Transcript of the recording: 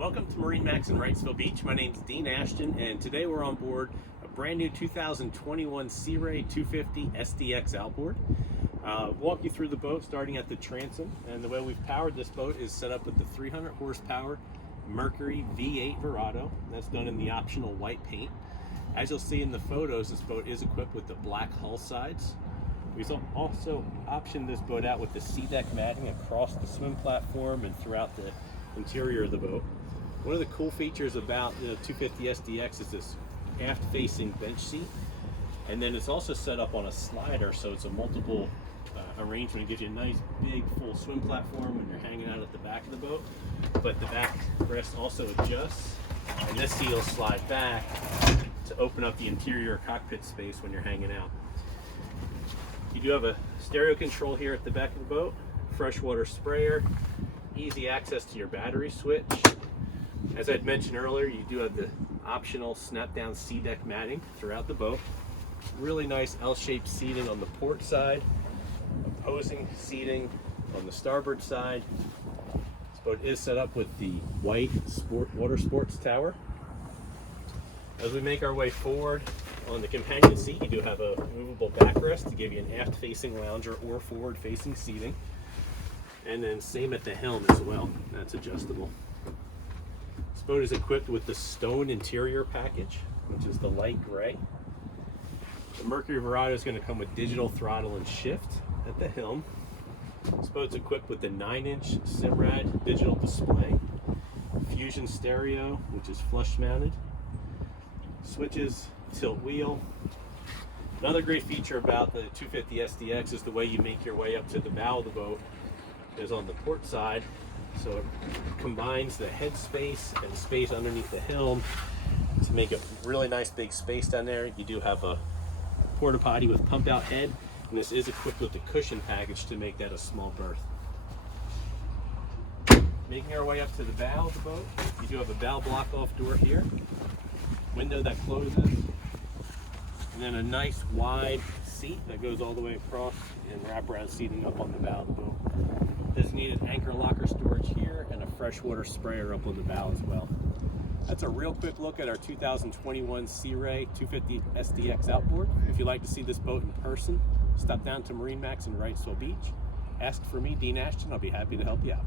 Welcome to MarineMax in Wrightsville Beach. My name is Dean Ashton, and today we're on board a brand new 2021 Sea Ray 250 SDX outboard. Walk you through the boat starting at the transom, and the way we've powered this boat is set up with the 300 horsepower Mercury V8 Verado. That's done in the optional white paint. As you'll see in the photos, this boat is equipped with the black hull sides. We've also optioned this boat out with the sea deck matting across the swim platform and throughout the interior of the boat. One of the cool features about the 250 SDX is this aft-facing bench seat, and then it's also set up on a slider, so it's a multiple arrangement. It gives you a nice big full swim platform when you're hanging out at the back of the boat, but the back rest also adjusts, and this seat will slide back to open up the interior cockpit space when you're hanging out. You do have a stereo control here at the back of the boat, freshwater sprayer, easy access to your battery switch. As I'd mentioned earlier, you do have the optional snap-down sea deck matting throughout the boat. Really nice L-shaped seating on the port side, opposing seating on the starboard side. This boat is set up with the white water sports tower. As we make our way forward on the companion seat, you do have a movable backrest to give you an aft-facing lounger or forward-facing seating. And then same at the helm as well, that's adjustable. This boat is equipped with the stone interior package, which is the light gray. The Mercury Verado is going to come with digital throttle and shift at the helm. This boat's equipped with the 9-inch Simrad digital display, Fusion stereo, which is flush mounted, switches, tilt wheel. Another great feature about the 250 SDX is the way you make your way up to the bow of the boat is on the port side. So it combines the head space and space underneath the helm to make a really nice big space down there. You do have a porta potty with pump out head, and this is equipped with the cushion package to make that a small berth. Making our way up to the bow of the boat, you do have a bow block off door here, window that closes, and then a nice wide seat that goes all the way across and wraparound seating up on the bow of the boat. Designated anchor locker storage here and a freshwater sprayer up on the bow as well. That's a real quick look at our 2021 Sea Ray 250 SDX outboard. If you'd like to see this boat in person, stop down to MarineMax in Wrightsville Beach. Ask for me, Dean Ashton. I'll be happy to help you out.